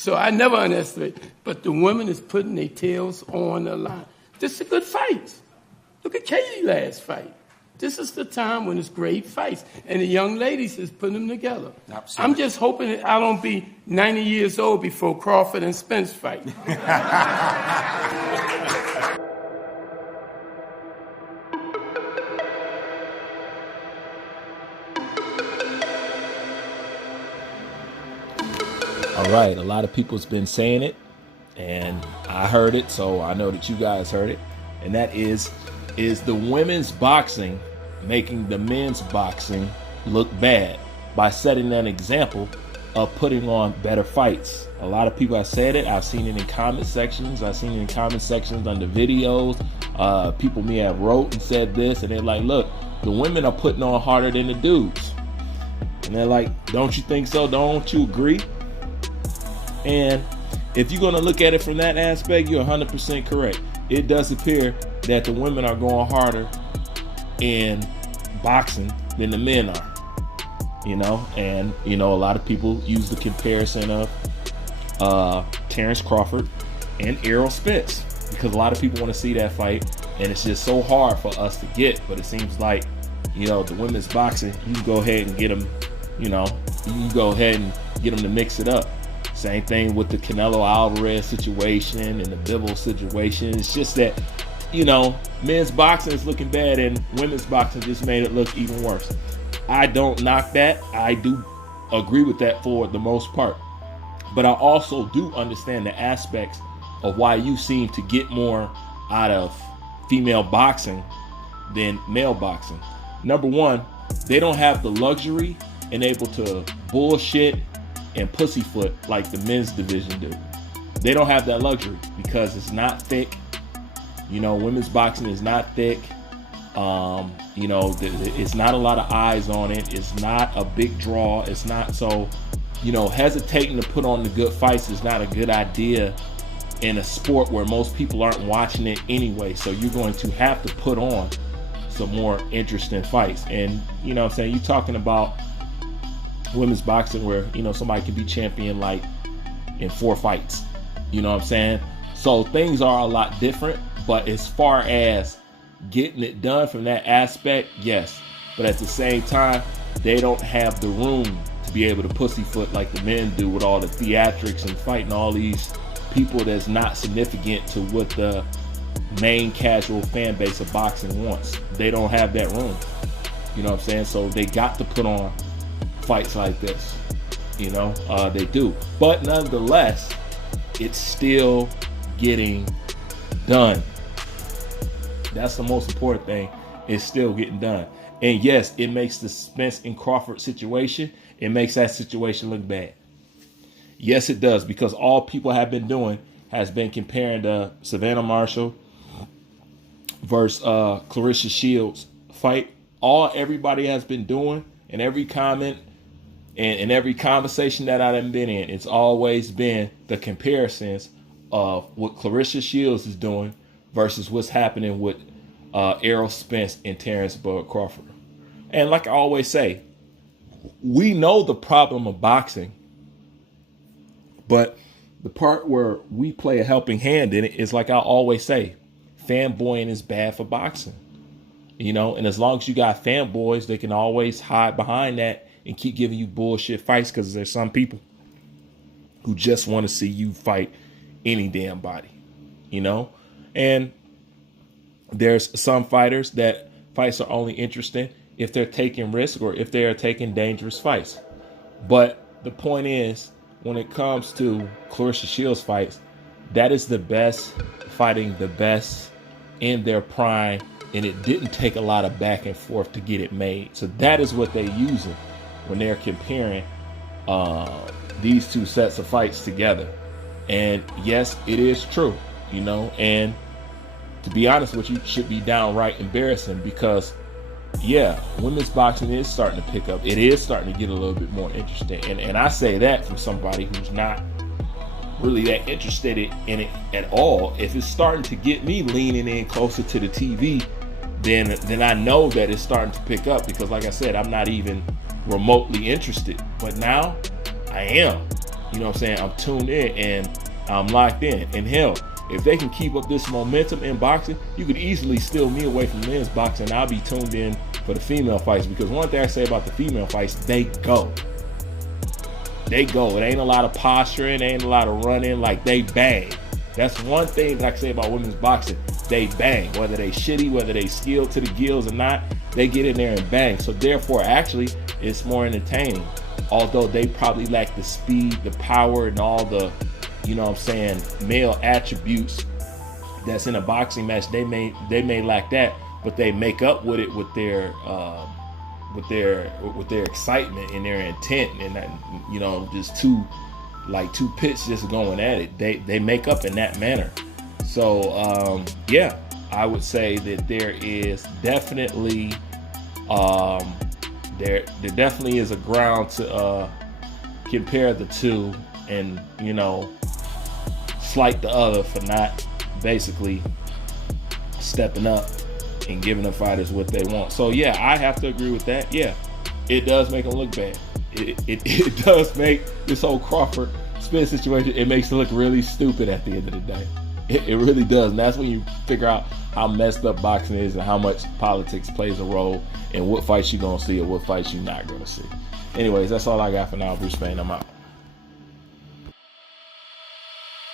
So I never underestimate. But the women is putting their tails on the line. This is a good fight. Look at Katie last fight. This is the time when it's great fights. And the young ladies is putting them together. Absolutely. I'm just hoping that I don't be 90 years old before Crawford and Spence fight. All right, a lot of people's been saying it, and I heard it, so I know that you guys heard it. And that is the women's boxing making the men's boxing look bad by setting an example of putting on better fights. A lot of people have said it. I've seen it in comment sections. I've seen it in comment sections under videos. People may have wrote and said this, and they're like, look, the women are putting on harder than the dudes. And they're like, don't you think so? Don't you agree? And if you're going to look at it from that aspect, you're 100% correct. It does appear that the women are going harder in boxing than the men are, and a lot of people use the comparison of Terrence Crawford and Errol Spence, because a lot of people want to see that fight, and it's just so hard for us to get. But it seems like, the women's boxing, you can go ahead and get them, you can go ahead and get them to mix it up. Same thing with the Canelo Alvarez situation and the Bivol situation. It's just that, men's boxing is looking bad and women's boxing just made it look even worse. I don't knock that. I do agree with that for the most part. But I also do understand the aspects of why you seem to get more out of female boxing than male boxing. Number one, they don't have the luxury and able to bullshit and pussyfoot like the men's division do. They don't have that luxury because it's not thick. Women's boxing is not thick. It's not a lot of eyes on it. It's not a big draw. It's not so, hesitating to put on the good fights is not a good idea in a sport where most people aren't watching it anyway. So you're going to have to put on some more interesting fights. And, you're talking about women's boxing where, somebody can be champion like in 4 fights. So things are a lot different, but as far as getting it done from that aspect, yes. But at the same time, they don't have the room to be able to pussyfoot like the men do with all the theatrics and fighting all these people that's not significant to what the main casual fan base of boxing wants. They don't have that room. So they got to put on fights like this, they do. But nonetheless, it's still getting done. That's the most important thing. It's still getting done. And yes, it makes the Spence and Crawford situation, it makes that situation look bad. Yes, it does, because all people have been doing has been comparing the Savannah Marshall versus Clarissa Shields fight. All everybody has been doing, and every comment and every conversation that I've been in, it's always been the comparisons of what Clarissa Shields is doing versus what's happening with Errol Spence and Terrence Bud Crawford. And like I always say, we know the problem of boxing, but the part where we play a helping hand in it is, like I always say, fanboying is bad for boxing. And as long as you got fanboys, they can always hide behind that and keep giving you bullshit fights, because there's some people who just want to see you fight any damn body, and there's some fighters that fights are only interesting if they're taking risks or if they're taking dangerous fights. But the point is, when it comes to Clarissa Shields fights, that is the best fighting the best in their prime, and it didn't take a lot of back and forth to get it made. So that is what they're using when they're comparing these two sets of fights together. And yes, it is true, and to be honest with you, it should be downright embarrassing, because women's boxing is starting to pick up. It is starting to get a little bit more interesting. And I say that from somebody who's not really that interested in it at all. If it's starting to get me leaning in closer to the TV, then I know that it's starting to pick up, because like I said, I'm not even remotely interested. But now I am. You know what I'm saying? I'm tuned in and I'm locked in. And hell, if they can keep up this momentum in boxing, you could easily steal me away from men's boxing. I'll be tuned in for the female fights, because one thing I say about the female fights, they go. They go. It ain't a lot of posturing, ain't a lot of running, like they bang. That's one thing that I can say about women's boxing. They bang. Whether they shitty, whether they skilled to the gills or not, they get in there and bang. So therefore, actually, it's more entertaining. Although they probably lack the speed, the power, and all the, you know what I'm saying, male attributes that's in a boxing match. They may lack that, but they make up with it with their excitement and their intent, and that, you know, just two pits just going at it. They make up in that manner. So yeah, I would say that there is definitely there definitely is a ground to compare the two, and, you know, slight the other for not basically stepping up and giving the fighters what they want. So yeah, I have to agree with that. Yeah, it does make them look bad. It does make this whole Crawford Spence situation, it makes it look really stupid at the end of the day. It really does. And that's when you figure out how messed up boxing is and how much politics plays a role in what fights you're going to see or what fights you're not going to see. Anyways, that's all I got for now. Bruce Payne, I'm out.